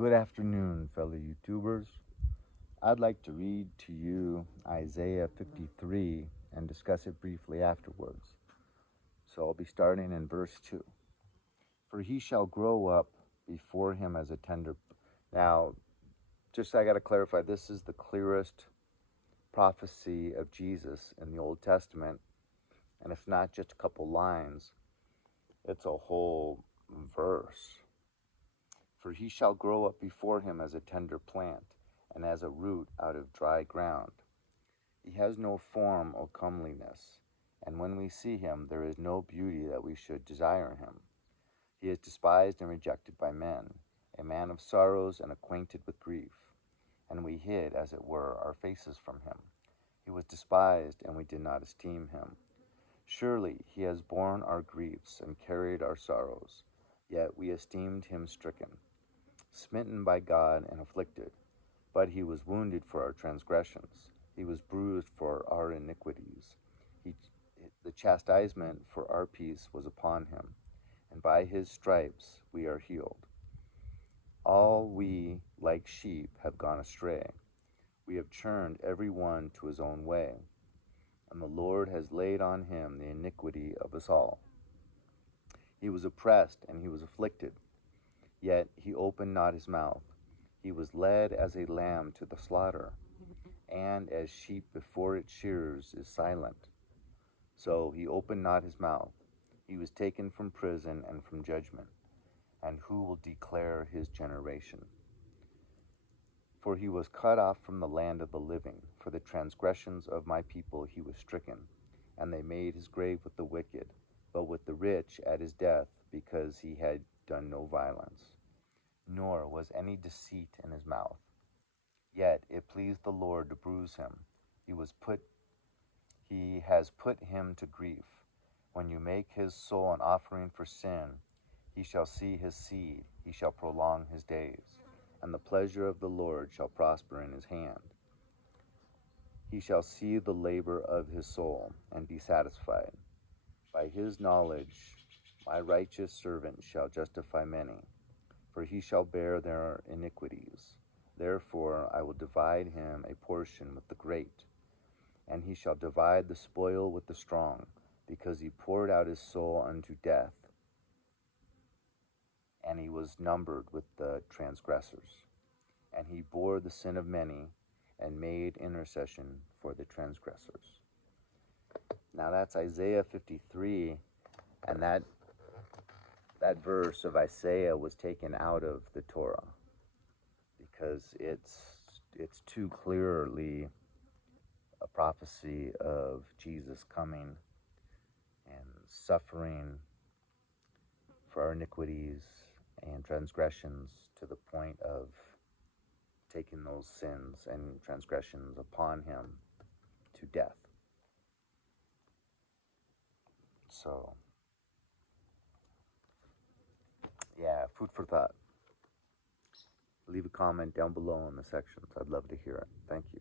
Good afternoon, fellow YouTubers. I'd like to read to you Isaiah 53 and discuss it briefly afterwards. So I'll be starting in verse 2. For he shall grow up before him as a tender. Now, just I got to clarify, this is the clearest prophecy of Jesus in the Old Testament. And it's not just a couple lines, it's a whole verse. For he shall grow up before him as a tender plant, and as a root out of dry ground. He has no form or comeliness, and when we see him, there is no beauty that we should desire him. He is despised and rejected by men, a man of sorrows and acquainted with grief. And we hid, as it were, our faces from him. He was despised, and we did not esteem him. Surely he has borne our griefs and carried our sorrows, yet we esteemed him stricken, smitten by God and afflicted. But he was wounded for our transgressions. He was bruised for our iniquities. The chastisement for our peace was upon him, and by his stripes we are healed. All we, like sheep, have gone astray. We have turned every one to his own way, and the Lord has laid on him the iniquity of us all. He was oppressed and he was afflicted, yet he opened not his mouth. He was led as a lamb to the slaughter, and as sheep before its shearers is silent, so he opened not his mouth. He was taken from prison and from judgment, and who will declare his generation? For he was cut off from the land of the living. For the transgressions of my people he was stricken, and they made his grave with the wicked, but with the rich at his death, because he had done no violence, nor was any deceit in his mouth. Yet it pleased the Lord to bruise him. He has put him to grief. When you make his soul an offering for sin, he shall see his seed, he shall prolong his days, and the pleasure of the Lord shall prosper in his hand. He shall see the labor of his soul, and be satisfied. By his knowledge my righteous servant shall justify many, for he shall bear their iniquities. Therefore I will divide him a portion with the great, and he shall divide the spoil with the strong, because he poured out his soul unto death, and he was numbered with the transgressors. And he bore the sin of many, and made intercession for the transgressors. Now that's Isaiah 53, and that verse of Isaiah was taken out of the Torah, because it's too clearly a prophecy of Jesus coming and suffering for our iniquities and transgressions, to the point of taking those sins and transgressions upon him to death. So, yeah, food for thought. Leave a comment down below in the sections. I'd love to hear it. Thank you.